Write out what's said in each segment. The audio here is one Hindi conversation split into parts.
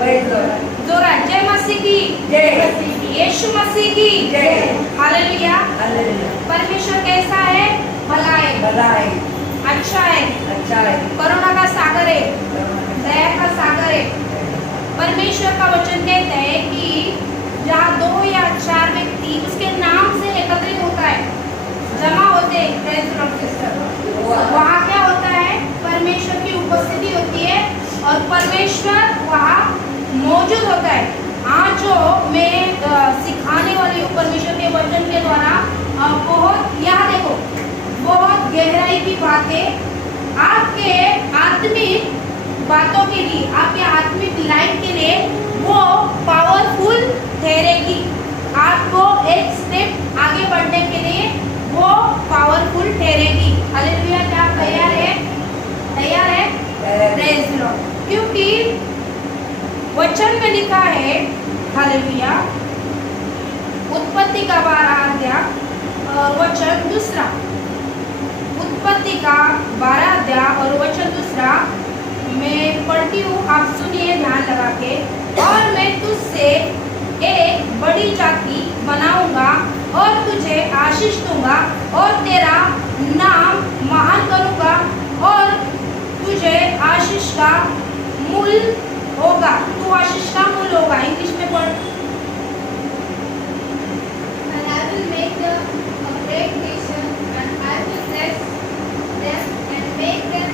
जोरा जय मसीह की जय। यीशु मसीह की जय। हालेलुया। हालेलुया। परमेश्वर कैसा है? भला है, भला है, अच्छा है, अच्छा है, करुणा का सागर है, दया का सागर है। परमेश्वर का वचन कहता है कि जहाँ 2 या 4 व्यक्ति उसके नाम से एकत्रित होता है, जमा होते हैं, प्रेज़ लॉर्ड सिस्टर, वहाँ क्या होता है? परमेश्वर की उपस्थिति होती है और परमेश्वर वहाँ मौजूद होता है। आज जो मैं सिखाने वाली हूँ परमेश्वर के वचन के द्वारा, बहुत यहाँ देखो, बहुत गहराई की बातें आपके आत्मिक बातों के लिए, आपके आत्मिक लाइफ के लिए वो पावरफुल ठहरेगी। आपको एक स्टेप आगे बढ़ने के लिए वो पावरफुल ठहरेगी। हालेलुया। क्या आप तैयार है? तैयार है? Praise the Lord. क्योंकि वचन में लिखा है, हालेलुया, उत्पत्ति का 12 अध्याय और वचन 2, उत्पत्ति का 12 अध्याय और वचन 2 मैं पढ़ती हूँ, आप सुनिए ध्यान लगा के। और मैं तुझसे एक बड़ी जाति बनाऊंगा और तुझे आशीष दूंगा और तेरा नाम महान करूंगा और तुझे आशीष का मूल होगा। तू आशीष का मूल होगा। इंग्लिश में पढ़। And I will make them a great nation, and I will bless them and make them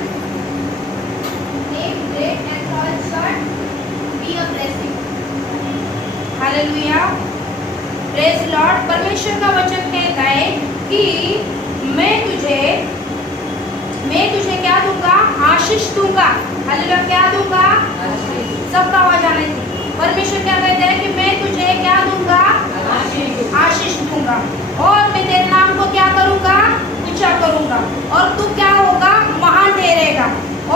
name great, and all shall be a blessing. Hallelujah. Praise Lord. परमेश्वर का वचन कहता है कि मैं तुझे क्या दूंगा? आशीष दूंगा। हालेलुया। क्या दूंगा? सबका आवाज आने थी। परमेश्वर क्या कहता है कि मैं तुझे क्या दूंगा? आशीष दूंगा और मैं तेरे नाम को क्या करूंगा? ऊंचा करूंगा और तू क्या होगा? महान ठहरेगा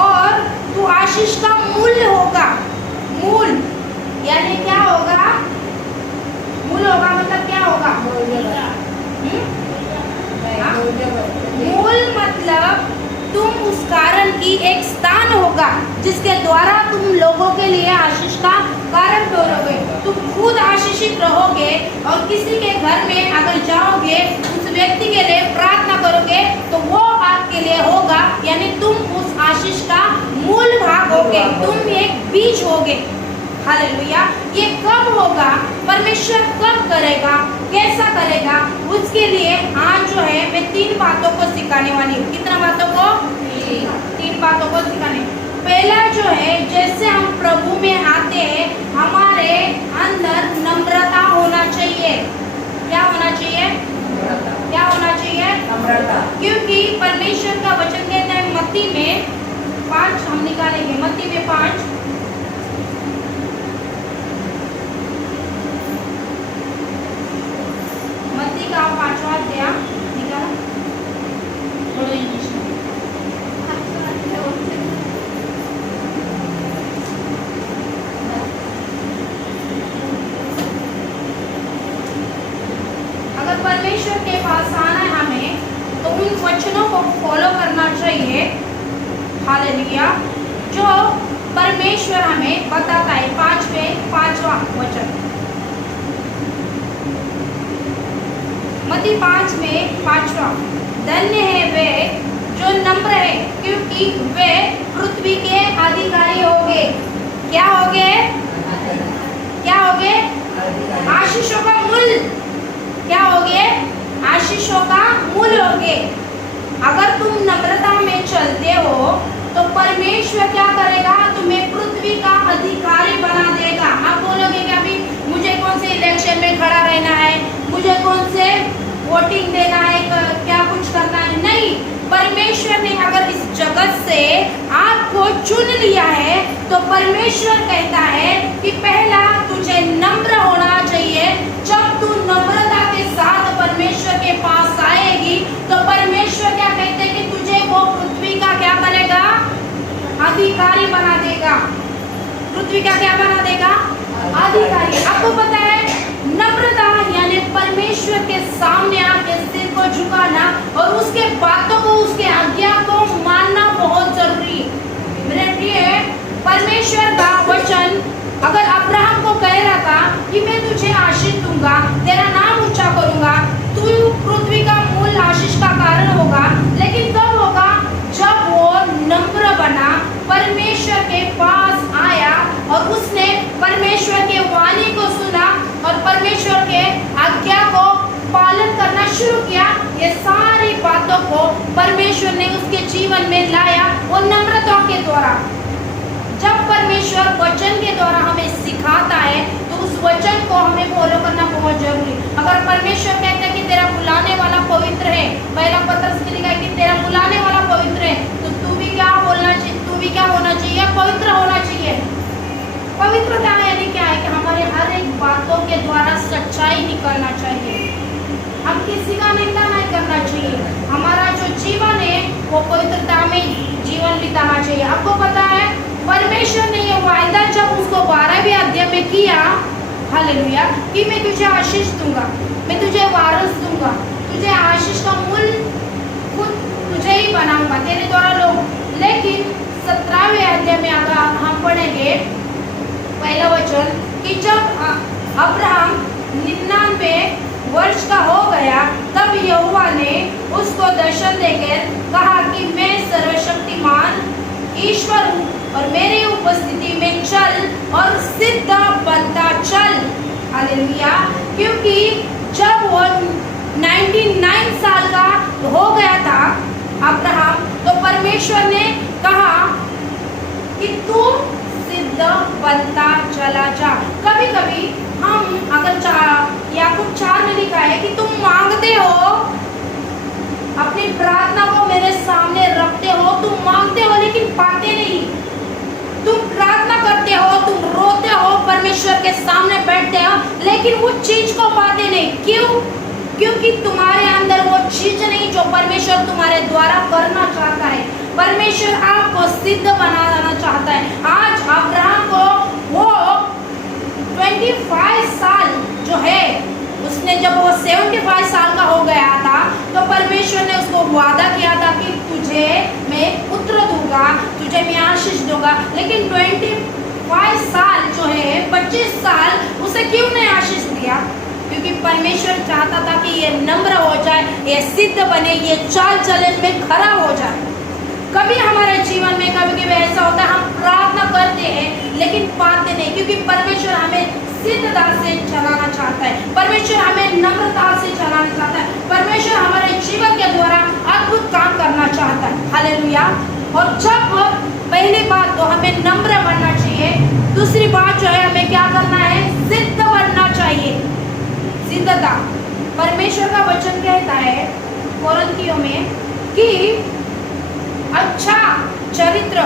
और तू आशीष का मूल होगा। मूल यानी क्या होगा? मूल होगा मतलब क्या होगा? मूल मतलब तुम उस कारण की एक स्थान होगा जिसके द्वारा तुम लोगों के लिए आशीष का कारण ठहरोगे। तुम खुद आशीषित रहोगे और किसी के घर में अगर जाओगे, उस व्यक्ति के लिए प्रार्थना करोगे तो वो आपके लिए होगा, यानी तुम उस आशीष का मूल भाग होगे, तुम एक बीज होगे। हालेलुया। ये कब होगा? परमेश्वर कब करेगा? कैसा करेगा? उसके लिए आज जो है मैं 3 बातों को सिखाने वाली हूँ। कितना बातों को? 3 बातों को सिखाने। पहला जो है, जैसे हम प्रभु में आते हैं, हमारे अंदर नम्रता होना चाहिए। क्या होना चाहिए? क्या होना चाहिए? नम्रता। क्योंकि परमेश्वर का वचन कहता है मत्ती में 5, हम निकालेंगे मत्ती में 5, मत्ती का 5वां अध्याय निकाला, पढ़ो इंग्लिश में। अगर परमेश्वर के पास आना है हमें, तो उन वचनों को फॉलो करना चाहिए। हालेलुया। जो परमेश्वर हमें बताता है। 5वां वचन, मत्ती 5 में 5वां, धन्य है वे जो नम्र है, क्योंकि वे पृथ्वी के अधिकारी होंगे। क्या होंगे? क्या होंगे? आशीषों का मूल। क्या होंगे? आशीषों का मूल होंगे। अगर तुम नम्रता में चलते हो तो परमेश्वर क्या करेगा? तुम्हें पृथ्वी का अधिकारी बना देगा। आप बोलोगे कि अभी मुझे कौन से इलेक्शन में खड़ा रहना है, मुझे कौन से वोटिंग देना है, क्या कुछ करना है? नहीं, परमेश्वर ने अगर इस जगत से आपको चुन लिया है तो परमेश्वर कहता है कि पहला तुझे नम्र होना चाहिए। जब तू नम्रता के साथ परमेश्वर के पास आएगी तो परमेश्वर क्या कहते हैं कि तुझे वो पृथ्वी का क्या करेगा? अधिकारी बना देगा। पृथ्वी का क्या बना देगा? अधिकारी। आपको पता है नम्रता यानी परमेश्वर के सामने आके सिर को झुकाना और उसके बातों को, उसके आज्ञा को मानना बहुत जरूरी है। मेरे प्रिय, परमेश्वर का वचन अगर अब्राहम को कह रहा था कि मैं तुझे आशीष दूंगा, तेरा नाम ऊंचा करूंगा, तू पृथ्वी का मूल आशीष का कारण होगा, लेकिन कब होगा? जब वो नम्र बना, परमेश्वर के पास आया और उसने परमेश्वर के वाणी को सुना और परमेश्वर के आज्ञा को पालन करना शुरू किया। ये सारी बातों को परमेश्वर ने उसके जीवन में लाया वो नम्रता के द्वारा। जब परमेश्वर वचन के द्वारा हमें सिखाता है तो उस वचन को हमें फॉलो करना बहुत जरूरी। अगर परमेश्वर कहता है कि तेरा बुलाने वाला पवित्र है, पहला पत्रस में लिखा है कि तेरा बुलाने वाला पवित्र है, तो तू भी क्या बोलना चाहिए? तू भी क्या होना चाहिए? पवित्र होना चाहिए। पवित्रता यानी क्या है? कि हमारे हर एक बातों के द्वारा सच्चाई निकलना चाहिए, हम किसी का निंदा नहीं करना चाहिए, हमारा जो जीवन है वो पवित्रता में जीवन बिताना चाहिए। आपको पता है परमेश्वर ने ये वायदा जब उसको 12वें अध्याय में किया, हालेलुया, कि मैं तुझे आशीष दूंगा, मैं तुझे वारस दूंगा, तुझे आशीष का मूल खुद तुझे ही बनाऊंगा, तेरे द्वारा लोग। लेकिन 17वें अध्याय में अगर हम पढ़ेंगे पहला वचन कि जब अब्राहम 99 वर्ष का हो गया, तब यहोवा ने उसको दर्शन देकर कहा कि मैं सर्वशक्तिमान ईश्वर हूँ और मेरी उपस्थिति में चल और सिद्ध बनता चल। हालेलुया। क्योंकि जब वो 99 साल का हो गया था अब्राहम, तो परमेश्वर ने कहा कि तू सिद्ध बनता चला जा। कभी कभी हम अगर याकूब 4 में लिखा है कि तुम मांगते हो, अपनी प्रार्थना को मेरे सामने रखते हो, तुम मांगते हो लेकिन पाते नहीं, तुम प्रार्थना करते हो, तुम रोते हो, परमेश्वर के सामने बैठते हो, लेकिन वो चीज को पाते नहीं। क्यों? क्योंकि तुम्हारे अंदर वो चीज नहीं जो परमेश्वर तुम्हारे द्वारा करना चाहता है। परमेश्वर आपको सिद्ध बनाना चाहता है। आज अब्राहम को वो 25 साल जो है, उसने जब वो 75 साल का हो गया था तो परमेश्वर ने उसको वादा किया था कि तुझे मैं पुत्र दूंगा, तुझे मैं आशीष दूंगा। लेकिन 25 साल जो है, 25 साल उसे क्यों नहीं आशीष दिया? क्योंकि परमेश्वर चाहता था कि ये नम्र हो जाए, ये सिद्ध बने, ये चाल चलन में खड़ा हो जाए। कभी हमारे जीवन में कभी कभी ऐसा होता है, हम प्रार्थना करते हैं लेकिन पाते नहीं, क्योंकि परमेश्वर हमें सिद्धता से चलाना चाहता है, परमेश्वर हमें नम्रता से चलाना चाहता है, परमेश्वर हमारे जीवन के द्वारा अद्भुत काम करना चाहता है। हालेलुया। और जब पहली बात तो हमें नम्र बनना चाहिए, दूसरी बात जो है हमें क्या करना है? सिद्ध बनना चाहिए। सिद्धता, परमेश्वर का वचन कहता है कोरिन्थियों में कि अच्छा चरित्र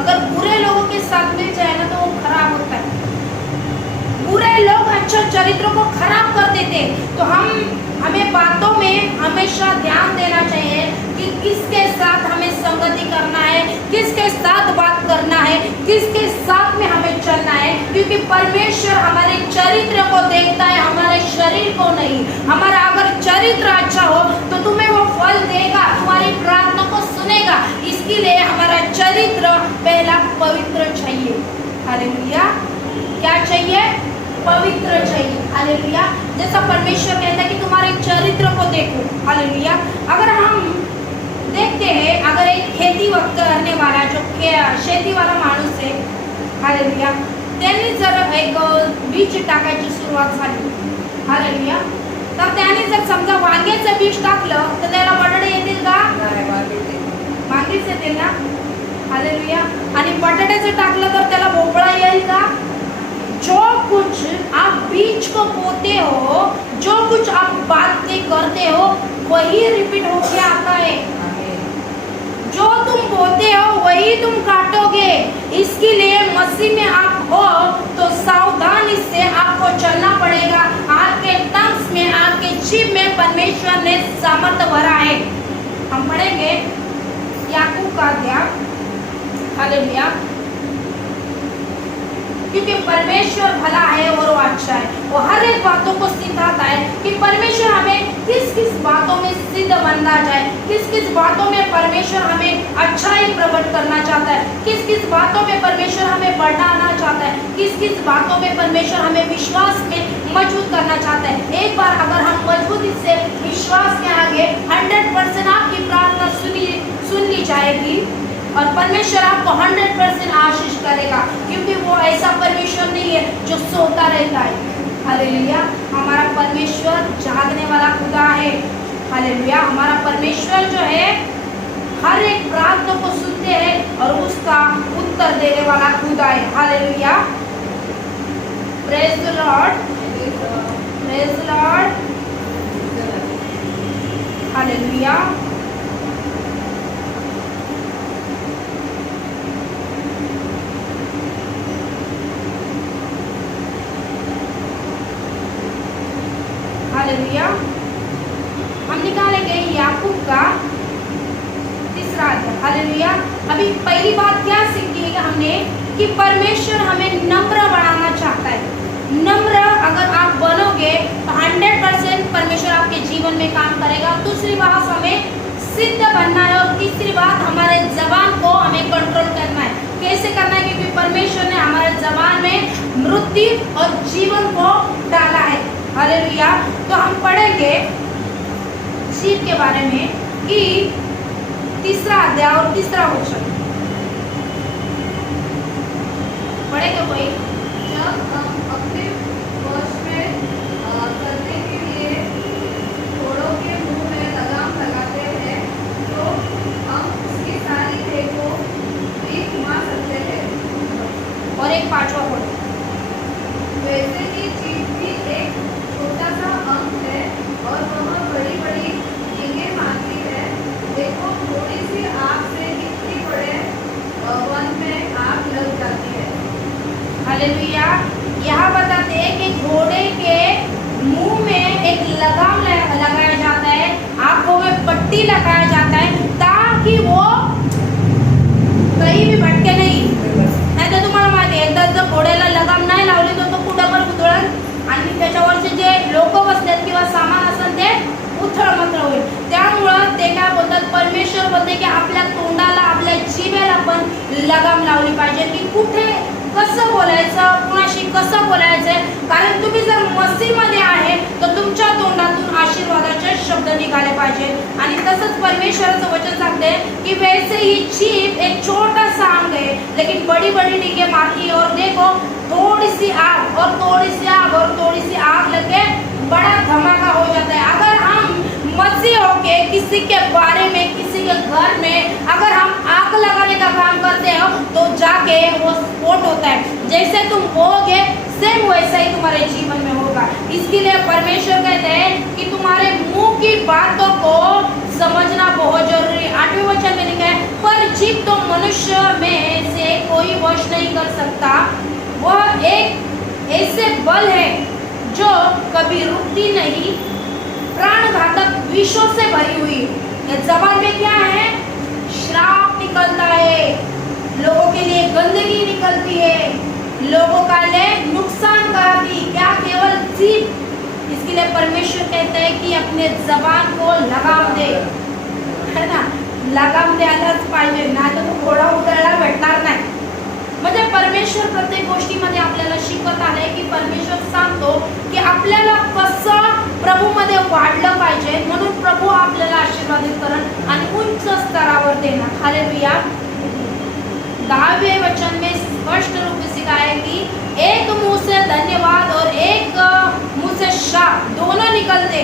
अगर बुरे लोगों के साथ मिल जाए ना तो वो खराब होता है। बुरे लोग अच्छा चरित्र को खराब कर देते, तो हमें बातों में हमेशा ध्यान देना चाहिए कि किसके साथ हमें संगति करना है, किसके साथ बात करना है, किसके साथ में हमें चलना है। क्योंकि परमेश्वर हमारे चरित्र को देखता है, हमारे शरीर को नहीं। हमारा अगर चरित्र अच्छा हो तो तुम्हें वो फल देगा, तुम्हारी प्रार्थना को सुनेगा। इसके लिए हमारा चरित्र पहला पवित्र चाहिए। हालेलुया। क्या चाहिए? पवित्र चाहिए। हालेलुया। जैसा परमेश्वर कहता है कि तुम्हारे चरित्र को देखो। हालेलुया। अगर हम देखते हैं, अगर एक खेती करने वाला जो शेती वाला माणूस आहे, हालेलुया, त्यांनी जर एक बीज टाकायची सुरुवात झाली, हालेलुया, तर त्याने जर समजा वांग्याचं बीज टाकलं तर त्याला बटाटे येतील का? वांगीच येतील ना? हालेलुया। आणि बटाट्याचं टाकलं तर त्याला भोपळा येईल का? जो कुछ आप बीज को बोते हो, जो कुछ आप बातें करते हो, वही रिपीट होके आता है। जो तुम बोते हो वही तुम काटोगे। इसके लिए मसीह में आप हो तो सावधानी से आपको चलना पड़ेगा। आपके टंग्स में, आपके जीभ में परमेश्वर ने सामर्थ्य भरा है। हम पढ़ेंगे याकूब का अध्याय। हालेलुया। क्योंकि परमेश्वर भला है और वो अच्छा है, वो हर एक बातों को सिखाता है कि परमेश्वर हमें किस किस बातों में सिद्ध बनना जाए, किस किस बातों में परमेश्वर हमें अच्छाई प्रकट करना चाहता है, किस किस बातों में परमेश्वर हमें बढ़ाना चाहता है, किस किस बातों में परमेश्वर हमें विश्वास में मजबूत करना चाहता है। एक बार अगर हम मजबूती से विश्वास के आगे 100% आपकी प्रार्थना सुन ली जाएगी और परमेश्वर आपको 100% आशीष करेगा, क्योंकि वो ऐसा परमेश्वर नहीं है जो सोता रहता है। हालेलुया। हमारा परमेश्वर जागने वाला खुदा है। हालेलुया। हमारा परमेश्वर जो है हर एक प्रार्थना को सुनते हैं और उसका उत्तर देने वाला खुदा है। Hallelujah. Praise the Lord, praise the Lord. Hallelujah. Hallelujah. हम निकालेंगे याकूब का 3रा अध्याय। हालेलुया। अभी पहली बात क्या सीखी है हमने कि परमेश्वर हमें नम्र बनाना चाहता है। नम्र अगर आप बनोगे तो 100% परमेश्वर आपके जीवन में काम करेगा। दूसरी बात हमें सिद्ध बनना है और तीसरी बात हमारे जबान को हमें कंट्रोल करना है। कैसे करना है? क्योंकि परमेश्वर ने हमारे जबान में मृत्यु और जीवन को डाला है। हालेलुया। तो हम पढ़ेंगे जीव के बारे में कि 3रा अध्याय और 3रा वचन पढ़ेंगे कोई? जब हम अपने वश में करने के लिए घोड़ों के मुंह में लगाम लगाते हैं तो हम उसकी सारी देह को भी घुमा सकते हैं। और एक 5वां पढ़ो। वैसे ही जीव भी एक छोटा सा अंग है और वह बड़ी बड़ी डींगें मारती है। देखो, थोड़ी सी आग से कितनी बड़े वन में आग लग जाती है। हालेलुया। यहाँ बताते हैं कि घोड़े के मुंह में एक लगाम लगाया जाता है, आंखों में पट्टी लगाया जाता है ताकि वो कहीं भी भटके नाही तर तुम्हाला माहिती आहे एकदा जर घोड्याला लगाम नाही लावली तर तो कुठं पण उधळण आणि त्याच्यावरचे जे लोक बसलेत किंवा सामान असेल ते उथळमथळ होईल। त्यामुळं ते काय बोलतात, परमेश्वर बोलते की आपल्या तोंडाला आपल्या जिभेला पण लगाम लावली पाहिजे की कुठे कसं बोलायचं, कुणाशी कसं बोलायचं। कारण तुम्ही जर मसीहमध्ये आहे तर तुमच्या तोंडातून आशीर्वादाचे शब्द निघाले पाहिजे। आणि तसंच परमेश्वराचं वचन सांगते कि वैसे ही जीभ एक छोटा सा अंग है लेकिन बड़ी बड़ी डींगें मारती है। और देखो, थोड़ी सी आग और थोड़ी सी आग और थोड़ी सी आग लगे बड़ा धमाका हो जाता है। अगर हम मसीह होके किसी के बारे में, किसी के घर में अगर हम आग लगाने का काम करते हो तो जाके वो स्फोट होता है। जैसे तुम बोओगे सेम वैसा ही तुम्हारे जीवन में होगा। इसके लिए परमेश्वर कहते हैं कि तुम्हारे मुंह की बातों को समझना बहुत जरूरी है। 8वें वचन में लिखा है, पर जीभ तो मनुष्य में से कोई वश नहीं कर सकता, वह एक ऐसे बल है जो कभी रुकती नहीं, प्राणघातक विषों से भरी हुई। ये जबान में क्या है? श्राप निकलता है, लोगों के लिए गंदगी निकलती है, लोगों का लिए नुकसान कराती। क्या? केवल जीभ। इसके लिए परमेश्वर कहते हैं कि अपने जबान को लगाम दे, है ना? लगाम द्यायलाच पाहिजे, नाही तर तो घोडा उधळला भेटणार नाही। म्हणजे परमेश्वर प्रत्येक गोष्टीमध्ये आपल्याला शिकवत आहे की परमेश्वर सांगतो की आपल्याला कसं प्रभूमध्ये वाढलं पाहिजे, म्हणून प्रभू आपल्याला आशीर्वादित करेल आणि उच्च स्तरावर देणार। हालेलुया। 10वें वचन में स्पष्ट रूप से सिखाया है कि एक मुंह से धन्यवाद और एक मुंह से शाप दोनों निकलते।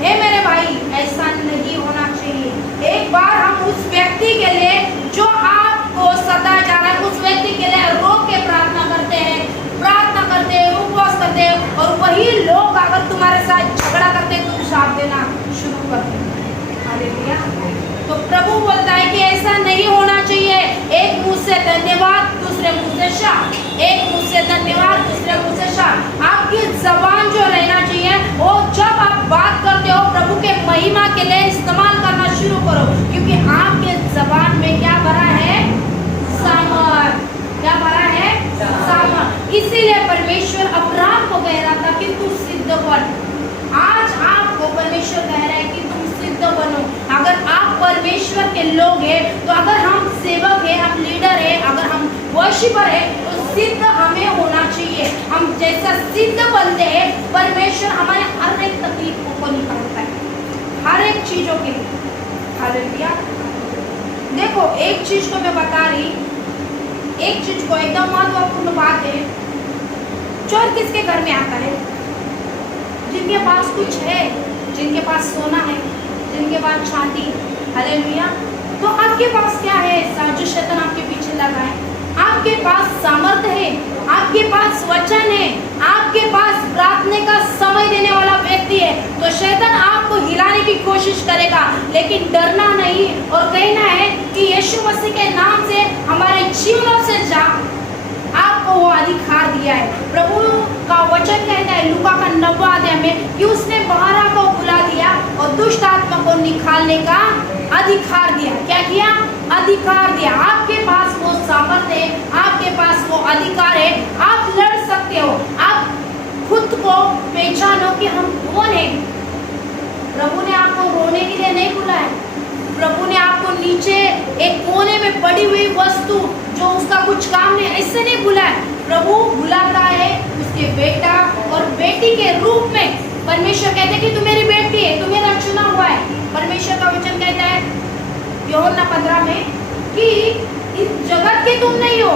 हे मेरे भाई, ऐसा नहीं होना चाहिए। एक बार हम उस व्यक्ति के लिए जो आपको सताया जा रहा है, उस व्यक्ति के लिए रो के प्रार्थना करते हैं, उपवास करते हैं, और वही लोग अगर तुम्हारे साथ झगड़ा करते हैं तुम शाप देना शुरू करते हैं। हालेलुया। तो प्रभु बोलता है कि ऐसा नहीं होना चाहिए। एक मुंह से धन्यवाद, दूसरे मुंह से शाप, एक मुंह से धन्यवाद, दूसरे मुंह से शाप। आपकी जबान जो रहना चाहिए वो जब आप बात करते हो प्रभु के महिमा के लिए इस्तेमाल करना शुरू करो, क्योंकि आपके जबान में क्या भरा है? सामर्थ। क्या भरा है? सामर्थ। इसीलिए परमेश्वर अब्राहम को कह रहा था कि तू सिद्ध बन। आज आपको परमेश्वर कह रहा है कि तुम सिद्ध बनो। अगर आप परमेश्वर के लोग हैं, तो अगर हम सेवक हैं, हम लीडर हैं, अगर हम वर्शिपर हैं, तो सिद्ध हमें होना चाहिए। हम जैसा सिद्ध बनते हैं, परमेश्वर हमारे हर एक तकलीफों को निकालता है, हर एक चीजों के लिए। हालेलुया। देखो एक चीज को मैं बता रही, एक चीज को एकदम महत्वपूर्ण बात है। चोर किसके घर में आता है? जिनके पास कुछ है, जिनके पास सोना है, जिनके पास चांदी। हालेलुया। तो आपके पास क्या है जो शैतान आपके पीछे लगा है? आपके पास सामर्थ्य है, आपके पास वचन है, आपके पास प्रार्थना का समय देने वाला व्यक्ति है, तो शैतान आपको हिलाने की कोशिश करेगा, लेकिन डरना नहीं और कहना है कि यीशु मसीह के नाम से हमारे जीवनों से जा, आपको वो अधिकार दिया है। प्रभु का वचन कहता है लूका का 9वां अध्याय में कि उसने 12 को बुला दिया और दुष्ट आत्मा को निकालने का अधिकार दिया। क्या किया? अधिकार दिया। आपके पास वो सामर्थ्य है, आपके पास वो अधिकार है, आप लड़ सकते हो। आप खुद को पहचानो कि हम कौन है। प्रभु ने आपको रोने के लिए नहीं बुलाया, प्रभु ने आपको नीचे एक कोने में पड़ी हुई वस्तु जो उसका कुछ काम नहीं, ऐसे नहीं बुलाया। प्रभु बुलाता है उसके बेटा और बेटी के रूप में। परमेश्वर कहते हैं कि तू मेरी बेटी है, तू मेरा चुना हुआ है। परमेश्वर का वचन कहता है यूहन्ना 15 में कि इस जगत के तुम नहीं हो,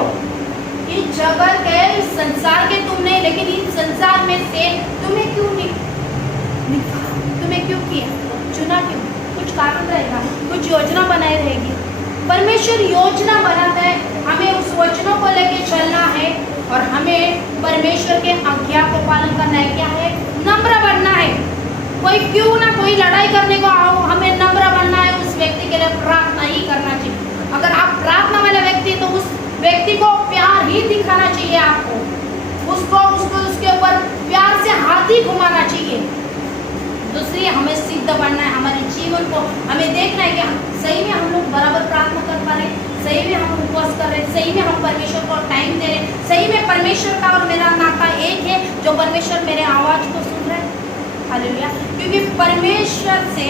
इस जगत के, इस संसार के तुम नहीं, लेकिन इस संसार में से तुम्हें क्यों तुम्हें क्यों किया, चुना क्यों? कुछ कारण रहेगा, कुछ योजना बनाई रहेगी। परमेश्वर योजना बनाता है, हमें उस वचनों को लेके चलना है और हमें परमेश्वर के आज्ञा को पालन करना है। क्या है? नम्र बनना है। कोई क्यों ना कोई लड़ाई करने को आओ, हमें नम्र बनना है, उस व्यक्ति के लिए प्रार्थना ही करना चाहिए। अगर आप प्रार्थना वाला व्यक्ति है तो उस व्यक्ति को प्यार ही दिखाना चाहिए, आपको उसके ऊपर प्यार से हाथ ही घुमाना चाहिए। दूसरी, हमें सिद्ध बनना है, हमारे जीवन को हमें देखना है कि सही में हम लोग बराबर प्रार्थना कर पा रहे, सही में हम उपवास कर रहे, सही में हम परमेश्वर को टाइम दे रहे, सही में परमेश्वर का और मेरा नाता एक है, जो परमेश्वर मेरे आवाज को सुन रहे। हालेलुया। क्योंकि परमेश्वर से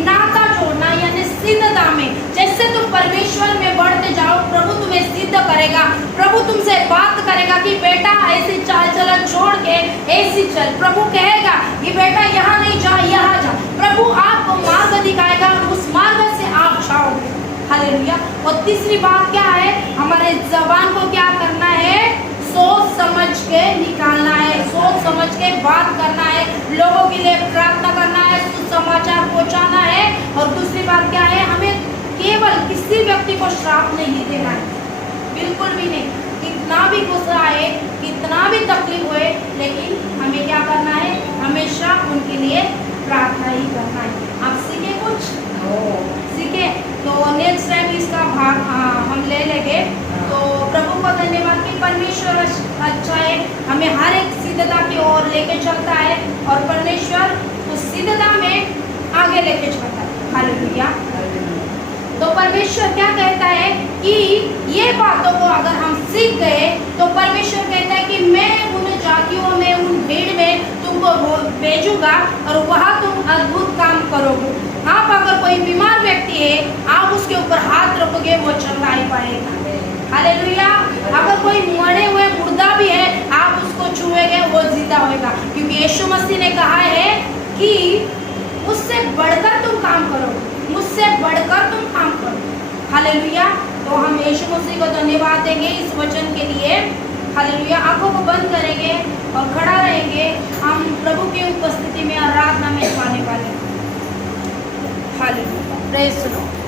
नाता जोड़ना यानी सिद्धता में, जैसे तुम परमेश्वर में बढ़ते जाओ, प्रभु तुम्हें सिद्ध करेगा, प्रभु तुमसे बात करेगा कि बेटा ऐसी चाल चलन छोड़ के ऐसी चल। प्रभु कहेगा कि बेटा यहाँ नहीं जा, यहाँ जा। प्रभु आपको मार्ग दिखाएगा और उस मार्ग से आप जाओगे। हालेलुया। और तीसरी बात क्या है? हमारे जबान को क्या करना है? सोच समझ के निकालना है, सोच समझ के बात करना है, लोगों के लिए प्रार्थना करना है, सुसमाचार पहुंचाना है। और दूसरी बात क्या है? हमें केवल किसी व्यक्ति को श्राप नहीं देना है, बिल्कुल भी नहीं। कितना भी गुस्सा आए, कितना भी तकलीफ होए, लेकिन हमें क्या करना है? हमेशा उनके लिए प्रार्थना ही करना है। आप सीखे कुछ? सीखे? तो नेक्स्ट टाइम इसका भाग हम ले लेंगे। तो प्रभु को धन्यवाद कि परमेश्वर अच्छा है, हमें हर एक सिद्धता की ओर लेके चलता है और परमेश्वर उस सिद्धता में आगे लेके चलता है। हालेलुया। तो परमेश्वर क्या कहता है कि ये बातों को अगर हम सीख गए तो परमेश्वर कहता है कि मैं उन जातियों में, उन भीड़ में तुमको भेजूंगा और वहाँ तुम अद्भुत काम करोगे। आप अगर कोई बीमार व्यक्ति है, आप उसके ऊपर हाथ रखोगे, वो चंगा ही पाएगा। हालेलुया। अगर कोई मरे हुए मुर्दा भी है, आप उसको छुएंगे, वो जिंदा होगा, क्योंकि यीशु मसीह ने कहा है कि मुझसे बढ़कर तुम काम करो, मुझसे बढ़कर तुम काम करो। हालेलुया। तो हम यीशु मसीह को धन्यवाद देंगे इस वचन के लिए। हालेलुया। आंखों को बंद करेंगे और खड़ा रहेंगे, हम प्रभु की उपस्थिति में आराधना में पाने वाले। हालेलुया। Praise the Lord.